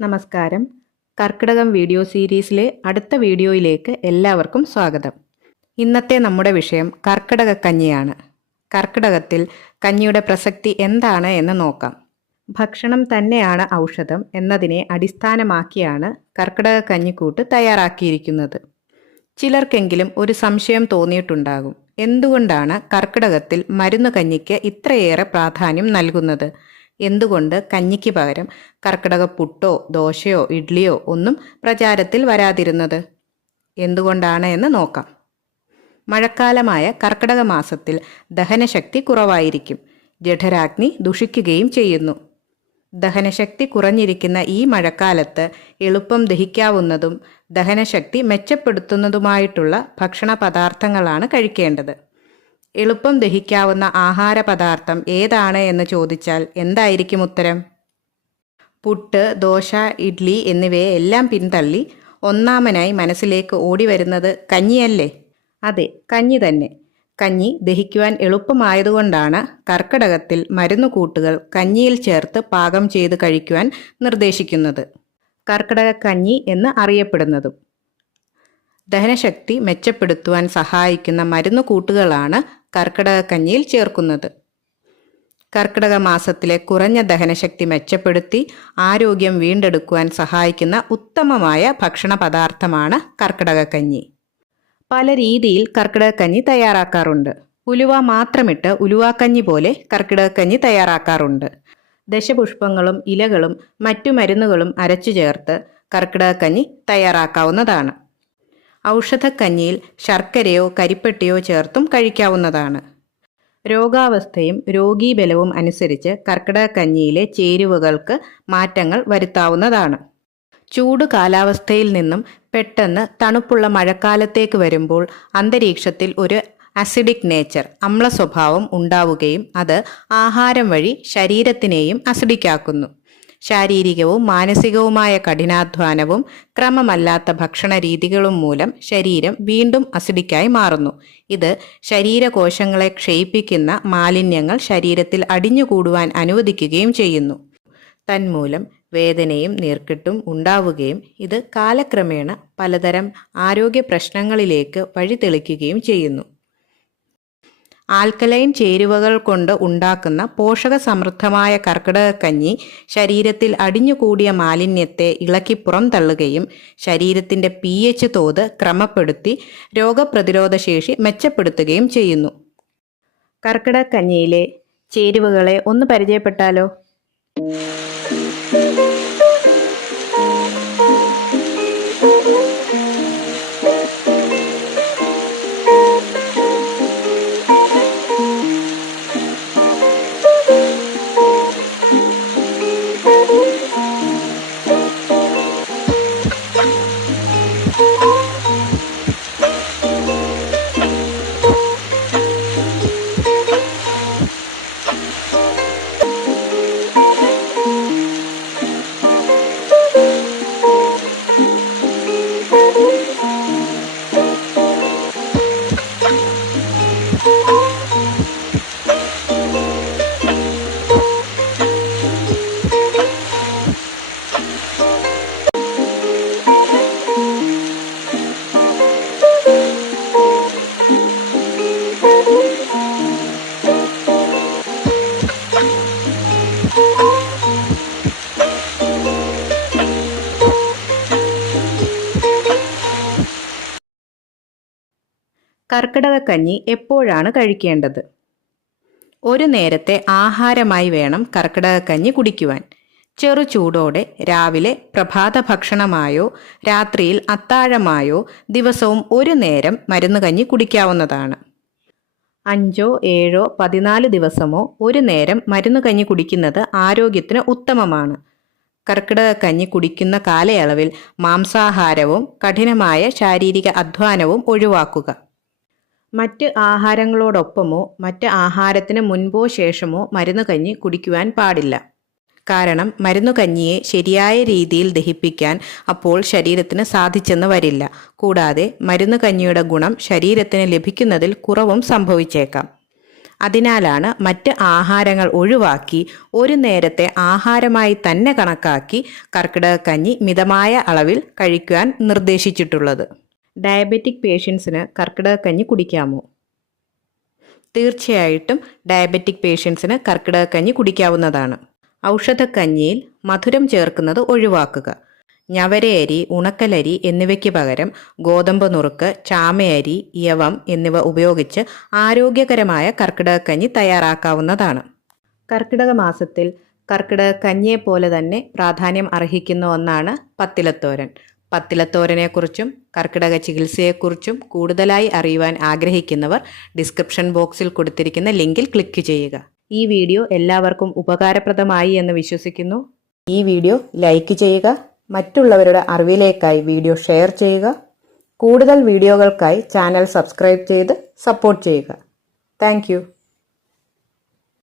നമസ്കാരം. കർക്കിടകം വീഡിയോ സീരീസിലെ അടുത്ത വീഡിയോയിലേക്ക് എല്ലാവർക്കും സ്വാഗതം. ഇന്നത്തെ നമ്മുടെ വിഷയം കർക്കിടക കഞ്ഞിയാണ്. കർക്കിടകത്തിൽ കഞ്ഞിയുടെ പ്രസക്തി എന്താണ് എന്ന് നോക്കാം. ഭക്ഷണം തന്നെയാണ് ഔഷധം എന്നതിനെ അടിസ്ഥാനമാക്കിയാണ് കർക്കിടക കഞ്ഞിക്കൂട്ട് തയ്യാറാക്കിയിരിക്കുന്നത്. ചിലർക്കെങ്കിലും ഒരു സംശയം തോന്നിയിട്ടുണ്ടാകും. എന്തുകൊണ്ടാണ് കർക്കിടകത്തിൽ മരുന്ന് കഞ്ഞിക്ക് ഇത്രയേറെ പ്രാധാന്യം നൽകുന്നത്? എന്തുകൊണ്ട് കഞ്ഞിക്ക് പകരം കർക്കിടക പുട്ടോ ദോശയോ ഇഡ്ലിയോ ഒന്നും പ്രചാരത്തിൽ വരാതിരുന്നത്? എന്തുകൊണ്ടാണ് എന്ന് നോക്കാം. മഴക്കാലമായ കർക്കിടക മാസത്തിൽ ദഹനശക്തി കുറവായിരിക്കും. ജഠരാഗ്നി ദുഷിക്കുകയും ചെയ്യുന്നു. ദഹനശക്തി കുറഞ്ഞിരിക്കുന്ന ഈ മഴക്കാലത്ത് എളുപ്പം ദഹിക്കാവുന്നതും ദഹനശക്തി മെച്ചപ്പെടുത്തുന്നതുമായിട്ടുള്ള ഭക്ഷണ പദാർത്ഥങ്ങളാണ് കഴിക്കേണ്ടത്. എളുപ്പം ദഹിക്കാവുന്ന ആഹാര പദാർത്ഥം ഏതാണ് എന്ന് ചോദിച്ചാൽ എന്തായിരിക്കും ഉത്തരം? പുട്ട് ദോശ ഇഡ്ലി എന്നിവയെ എല്ലാം പിന്തള്ളി ഒന്നാമനായി മനസ്സിലേക്ക് ഓടി വരുന്നത് കഞ്ഞിയല്ലേ? അതെ കഞ്ഞി തന്നെ. കഞ്ഞി ദഹിക്കുവാൻ എളുപ്പമായതുകൊണ്ടാണ് കർക്കിടകത്തിൽ മരുന്നുകൂട്ടുകൾ കഞ്ഞിയിൽ ചേർത്ത് പാകം ചെയ്ത് കഴിക്കുവാൻ നിർദ്ദേശിക്കുന്നത്. കർക്കിടക കഞ്ഞി എന്ന് അറിയപ്പെടുന്നതും. ദഹനശക്തി മെച്ചപ്പെടുത്തുവാൻ സഹായിക്കുന്ന മരുന്ന് കൂട്ടുകളാണ് കർക്കിടക കഞ്ഞിയിൽ ചേർക്കുന്നത്. കർക്കിടക മാസത്തിലെ കുറഞ്ഞ ദഹനശക്തി മെച്ചപ്പെടുത്തി ആരോഗ്യം വീണ്ടെടുക്കുവാൻ സഹായിക്കുന്ന ഉത്തമമായ ഭക്ഷണ പദാർത്ഥമാണ് കർക്കിടക കഞ്ഞി. പല രീതിയിൽ കർക്കിടക കഞ്ഞി തയ്യാറാക്കാറുണ്ട്. ഉലുവ മാത്രമിട്ട് ഉലുവാക്കഞ്ഞി പോലെ കർക്കിടക കഞ്ഞി തയ്യാറാക്കാറുണ്ട്. ദശപുഷ്പങ്ങളും ഇലകളും മറ്റു മരുന്നുകളും അരച്ചു ചേർത്ത് കർക്കിടക കഞ്ഞി തയ്യാറാക്കാവുന്നതാണ്. ഔഷധക്കഞ്ഞിയിൽ ശർക്കരയോ കരിപ്പെട്ടിയോ ചേർത്തും കഴിക്കാവുന്നതാണ്. രോഗാവസ്ഥയും രോഗീബലവും അനുസരിച്ച് കർക്കിടകക്കഞ്ഞിയിലെ ചേരുവകൾക്ക് മാറ്റങ്ങൾ വരുത്താവുന്നതാണ്. ചൂട് കാലാവസ്ഥയിൽ നിന്നും പെട്ടെന്ന് തണുപ്പുള്ള മഴക്കാലത്തേക്ക് വരുമ്പോൾ അന്തരീക്ഷത്തിൽ ഒരു അസിഡിക് നേച്ചർ അമ്ല സ്വഭാവം ഉണ്ടാവുകയും അത് ആഹാരം വഴി ശരീരത്തിനെയും അസിഡിക്കാക്കുന്നു ശാരീരികവും മാനസികവുമായ കഠിനാധ്വാനവും ക്രമമല്ലാത്ത ഭക്ഷണ രീതികളും മൂലം ശരീരം വീണ്ടും അസിഡിക്കായി മാറുന്നു. ഇത് ശരീരകോശങ്ങളെ ക്ഷയിപ്പിക്കുന്ന മാലിന്യങ്ങൾ ശരീരത്തിൽ അടിഞ്ഞുകൂടുവാൻ അനുവദിക്കുകയും ചെയ്യുന്നു. തന്മൂലം വേദനയും നീർക്കെട്ടും ഉണ്ടാവുകയും ഇത് കാലക്രമേണ പലതരം ആരോഗ്യ പ്രശ്നങ്ങളിലേക്ക് വഴിതെളിക്കുകയും ചെയ്യുന്നു. ആൽക്കലൈൻ ചേരുവകൾ കൊണ്ട് ഉണ്ടാക്കുന്ന പോഷക സമൃദ്ധമായ കർക്കിടകക്കഞ്ഞി ശരീരത്തിൽ അടിഞ്ഞുകൂടിയ മാലിന്യത്തെ ഇളക്കി പുറംതള്ളുകയും ശരീരത്തിന്റെ പി എച്ച് തോത് ക്രമപ്പെടുത്തി രോഗപ്രതിരോധ ശേഷി മെച്ചപ്പെടുത്തുകയും ചെയ്യുന്നു. കർക്കിടകക്കഞ്ഞിയിലെ ചേരുവകളെ ഒന്ന് പരിചയപ്പെട്ടാലോ? കർക്കിടകക്കഞ്ഞി എപ്പോഴാണ് കഴിക്കേണ്ടത്? ഒരു നേരത്തെ ആഹാരമായി വേണം കർക്കിടകക്കഞ്ഞി കുടിക്കുവാൻ. ചെറു ചൂടോടെ രാവിലെ പ്രഭാത ഭക്ഷണമായോ രാത്രിയിൽ അത്താഴമായോ ദിവസവും ഒരു നേരം മരുന്ന് കഞ്ഞി കുടിക്കാവുന്നതാണ്. അഞ്ചോ ഏഴോ പതിനാല് ദിവസമോ ഒരു നേരം മരുന്ന് കഞ്ഞി കുടിക്കുന്നത് ആരോഗ്യത്തിന് ഉത്തമമാണ്. കർക്കിടക കഞ്ഞി കുടിക്കുന്ന കാലയളവിൽ മാംസാഹാരവും കഠിനമായ ശാരീരിക അധ്വാനവും ഒഴിവാക്കുക. മറ്റ് ആഹാരങ്ങളോടൊപ്പമോ മറ്റ് ആഹാരത്തിന് മുൻപോ ശേഷമോ മരുന്ന് കഞ്ഞി കുടിക്കുവാൻ പാടില്ല. കാരണം മരുന്നു കഞ്ഞിയെ ശരിയായ രീതിയിൽ ദഹിപ്പിക്കാൻ അപ്പോൾ ശരീരത്തിന് സാധിച്ചെന്ന് വരില്ല. കൂടാതെ മരുന്ന് കഞ്ഞിയുടെ ഗുണം ശരീരത്തിന് ലഭിക്കുന്നതിൽ കുറവും സംഭവിച്ചേക്കാം. അതിനാലാണ് മറ്റ് ആഹാരങ്ങൾ ഒഴിവാക്കി ഒരു നേരത്തെ ആഹാരമായി തന്നെ കണക്കാക്കി കർക്കിടക കഞ്ഞി മിതമായ അളവിൽ കഴിക്കുവാൻ നിർദ്ദേശിച്ചിട്ടുള്ളത്. ഡയബറ്റിക് പേഷ്യൻസിന് കർക്കിടകക്കഞ്ഞി കുടിക്കാമോ? തീർച്ചയായിട്ടും ഡയബറ്റിക് പേഷ്യൻസിന് കർക്കിടകക്കഞ്ഞി കുടിക്കാവുന്നതാണ്. ഔഷധക്കഞ്ഞിയിൽ മധുരം ചേർക്കുന്നത് ഒഴിവാക്കുക. ഞവരയരി ഉണക്കലരി എന്നിവയ്ക്ക് പകരം ഗോതമ്പ് നുറുക്ക് ചാമയരി യവം എന്നിവ ഉപയോഗിച്ച് ആരോഗ്യകരമായ കർക്കിടകക്കഞ്ഞി തയ്യാറാക്കാവുന്നതാണ്. കർക്കിടക മാസത്തിൽ കർക്കിടക കഞ്ഞിയെപ്പോലെ തന്നെ പ്രാധാന്യം അർഹിക്കുന്ന ഒന്നാണ് പത്തിലത്തോരൻ. പത്തിലത്തോരനെക്കുറിച്ചും കർക്കിടക ചികിത്സയെക്കുറിച്ചും കൂടുതലായി അറിയുവാൻ ആഗ്രഹിക്കുന്നവർ ഡിസ്ക്രിപ്ഷൻ ബോക്സിൽ കൊടുത്തിരിക്കുന്ന ലിങ്കിൽ ക്ലിക്ക് ചെയ്യുക. ഈ വീഡിയോ എല്ലാവർക്കും ഉപകാരപ്രദമായി എന്ന് വിശ്വസിക്കുന്നു. ഈ വീഡിയോ ലൈക്ക് ചെയ്യുക മറ്റുള്ളവരുടെ അറിവിലേക്കായി വീഡിയോ ഷെയർ ചെയ്യുക കൂടുതൽ വീഡിയോകൾക്കായി ചാനൽ സബ്സ്ക്രൈബ് ചെയ്ത് സപ്പോർട്ട് ചെയ്യുക. താങ്ക്